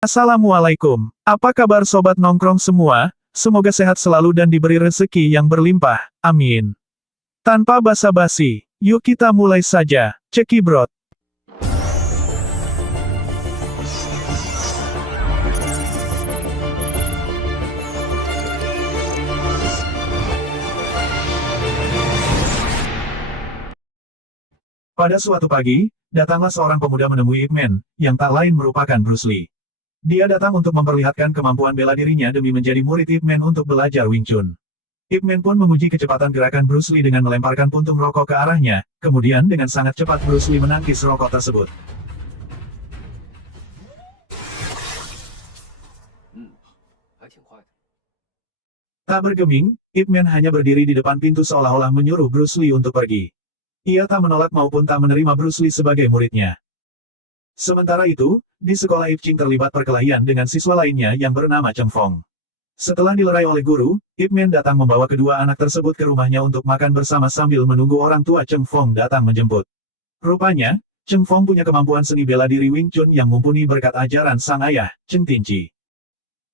Assalamualaikum, apa kabar sobat nongkrong semua? Semoga sehat selalu dan diberi rezeki yang berlimpah, amin. Tanpa basa-basi, yuk kita mulai saja, Cekibrot. Pada suatu pagi, datanglah seorang pemuda menemui Ip Man, yang tak lain merupakan Bruce Lee. Dia datang untuk memperlihatkan kemampuan bela dirinya demi menjadi murid Ip Man untuk belajar Wing Chun. Ip Man pun menguji kecepatan gerakan Bruce Lee dengan melemparkan puntung rokok ke arahnya, kemudian dengan sangat cepat Bruce Lee menangkis rokok tersebut. Tak bergeming, Ip Man hanya berdiri di depan pintu seolah-olah menyuruh Bruce Lee untuk pergi. Ia tak menolak maupun tak menerima Bruce Lee sebagai muridnya. Sementara itu, di sekolah Ip Ching terlibat perkelahian dengan siswa lainnya yang bernama Cheng Fong. Setelah dilerai oleh guru, Ip Man datang membawa kedua anak tersebut ke rumahnya untuk makan bersama sambil menunggu orang tua Cheng Fong datang menjemput. Rupanya, Cheng Fong punya kemampuan seni bela diri Wing Chun yang mumpuni berkat ajaran sang ayah, Cheng Tinci.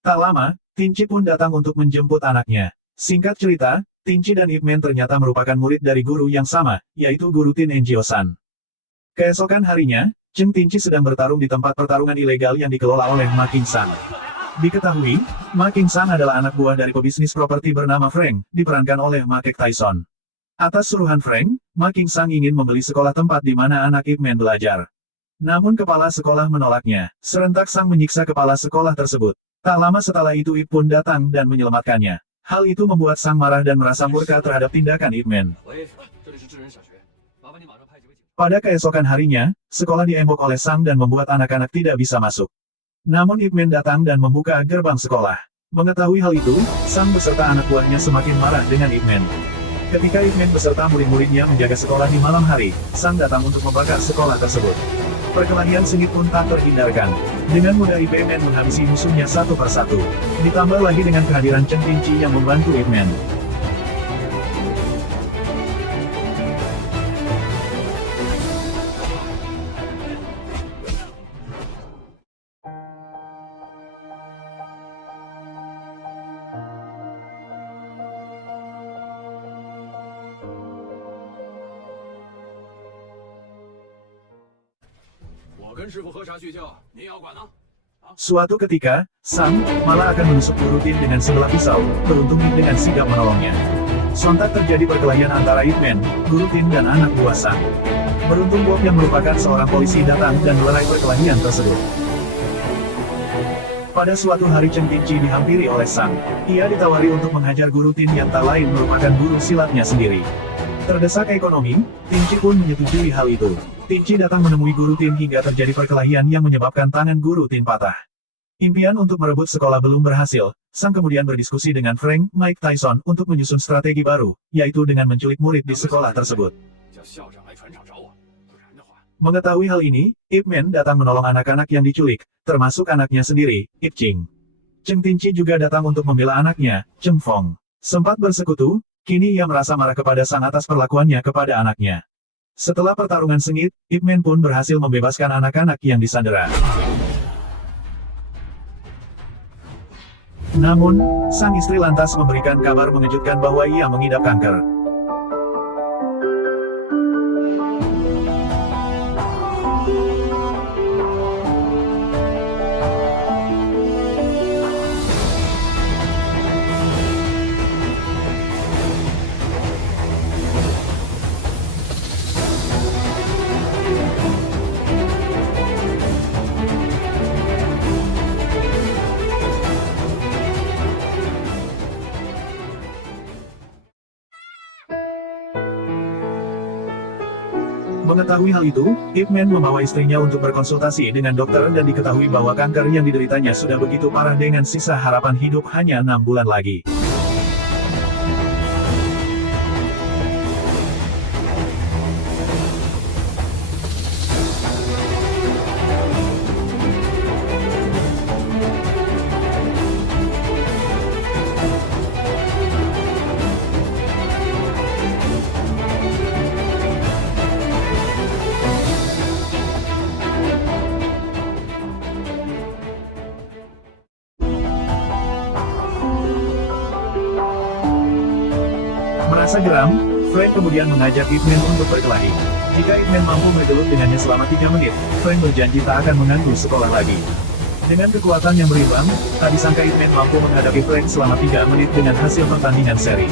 Tak lama, Tinci pun datang untuk menjemput anaknya. Singkat cerita, Tinci dan Ip Man ternyata merupakan murid dari guru yang sama, yaitu Guru Tin Enjio-san. Keesokan harinya, Cheng Tinci sedang bertarung di tempat pertarungan ilegal yang dikelola oleh Ma Qingshan. Diketahui, Ma Qingshan adalah anak buah dari pebisnis properti bernama Frank, diperankan oleh Ma Kek Tyson. Atas suruhan Frank, Ma Qingshan ingin membeli sekolah tempat di mana anak Ip Man belajar. Namun kepala sekolah menolaknya, serentak sang menyiksa kepala sekolah tersebut. Tak lama setelah itu Ip pun datang dan menyelamatkannya. Hal itu membuat sang marah dan merasa murka terhadap tindakan Ip Man. Pada keesokan harinya, sekolah diembok oleh Sang dan membuat anak-anak tidak bisa masuk. Namun Ip Man datang dan membuka gerbang sekolah. Mengetahui hal itu, Sang beserta anak buahnya semakin marah dengan Ip Man. Ketika Ip Man beserta murid-muridnya menjaga sekolah di malam hari, Sang datang untuk membakar sekolah tersebut. Perkelahian sengit pun tak terhindarkan. Dengan mudah Ip Man menghabisi musuhnya satu persatu. Ditambah lagi dengan kehadiran Cheng Tinci yang membantu Ip Man. Suatu ketika, Sang malah akan menusuk Guru Tin dengan sebelah pisau, beruntung Ip dengan sigap menolongnya. Sontak terjadi perkelahian antara Ip Man, Guru Tin dan anak buah Sang. Beruntung Bob yang merupakan seorang polisi datang dan melerai perkelahian tersebut. Pada suatu hari Cheng Tinci dihampiri oleh Sang. Ia ditawari untuk menghajar Guru Tin yang tak lain merupakan guru silatnya sendiri. Terdesak ekonomi, Tinci pun menyetujui hal itu. Tinci datang menemui Guru Tin hingga terjadi perkelahian yang menyebabkan tangan Guru Tin patah. Impian untuk merebut sekolah belum berhasil, Sang kemudian berdiskusi dengan Frank, Mike Tyson untuk menyusun strategi baru, yaitu dengan menculik murid di sekolah tersebut. Mengetahui hal ini, Ip Man datang menolong anak-anak yang diculik, termasuk anaknya sendiri, Ip Ching. Cheng Tinci juga datang untuk membela anaknya, Cheng Fong. Sempat bersekutu, kini ia merasa marah kepada Sang atas perlakuannya kepada anaknya. Setelah pertarungan sengit, Ip Man pun berhasil membebaskan anak-anak yang disandera. Namun, sang istri lantas memberikan kabar mengejutkan bahwa ia mengidap kanker. Mengetahui hal itu, Ip Man membawa istrinya untuk berkonsultasi dengan dokter dan diketahui bahwa kanker yang dideritanya sudah begitu parah dengan sisa harapan hidup hanya 6 bulan lagi. Merasa geram, Frank kemudian mengajak Ip Man untuk berkelahi. Jika Ip Man mampu bergelut dengannya selama 3 menit, Frank berjanji tak akan mengganggu sekolah lagi. Dengan kekuatan yang berimbang, tak disangka Ip Man mampu menghadapi Frank selama 3 menit dengan hasil pertandingan seri.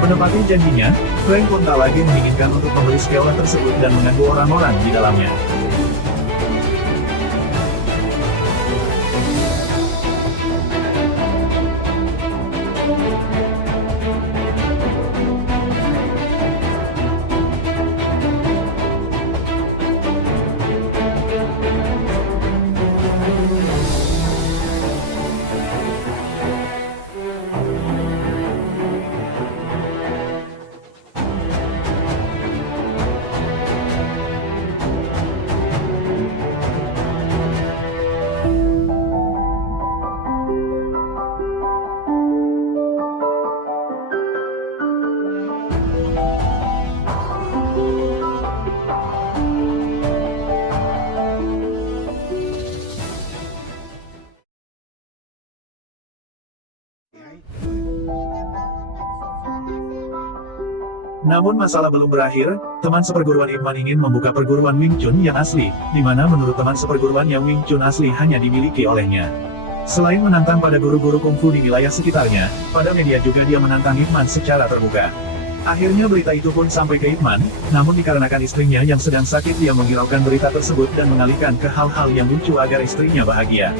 Menepati janjinya, Frank pun tak lagi menginginkan untuk membeli sekolah tersebut dan mengganggu orang-orang di dalamnya. Namun masalah belum berakhir, teman seperguruan Ip Man ingin membuka perguruan Wing Chun yang asli, di mana menurut teman seperguruannya Wing Chun asli hanya dimiliki olehnya. Selain menantang pada guru-guru kungfu di wilayah sekitarnya, pada media juga dia menantang Ip Man secara terbuka. Akhirnya berita itu pun sampai ke Ip Man, namun dikarenakan istrinya yang sedang sakit dia menghiraukan berita tersebut dan mengalihkan ke hal-hal yang lucu agar istrinya bahagia.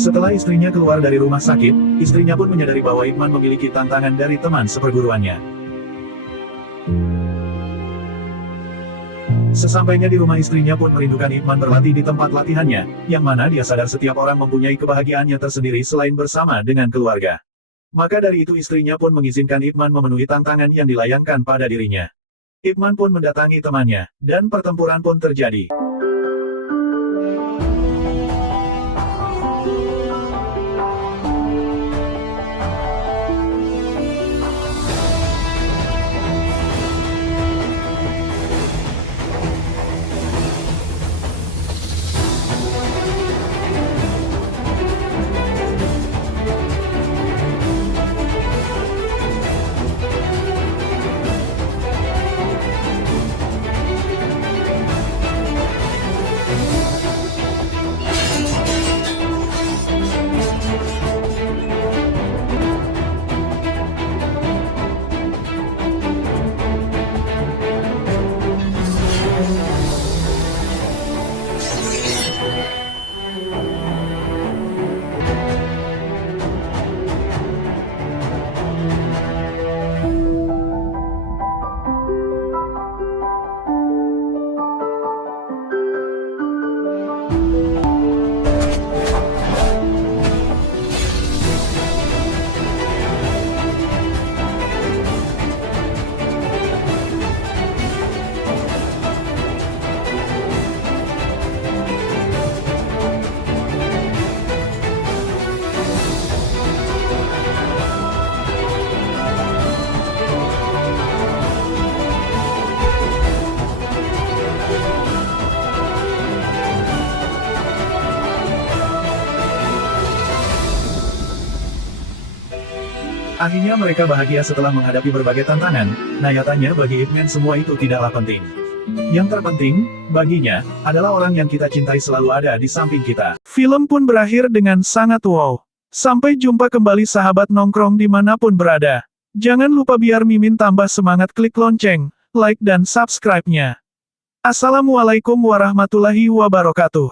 Setelah istrinya keluar dari rumah sakit, istrinya pun menyadari bahwa Ip Man memiliki tantangan dari teman seperguruannya. Sesampainya di rumah istrinya pun merindukan Ip Man berlatih di tempat latihannya, yang mana dia sadar setiap orang mempunyai kebahagiaannya tersendiri selain bersama dengan keluarga. Maka dari itu istrinya pun mengizinkan Ip Man memenuhi tantangan yang dilayangkan pada dirinya. Ip Man pun mendatangi temannya, dan pertempuran pun terjadi. Akhirnya mereka bahagia setelah menghadapi berbagai tantangan. Nyatanya bagi Ip Man semua itu tidaklah penting. Yang terpenting, baginya, adalah orang yang kita cintai selalu ada di samping kita. Film pun berakhir dengan sangat wow. Sampai jumpa kembali sahabat nongkrong dimanapun berada. Jangan lupa biar Mimin tambah semangat klik lonceng, like dan subscribe-nya. Assalamualaikum warahmatullahi wabarakatuh.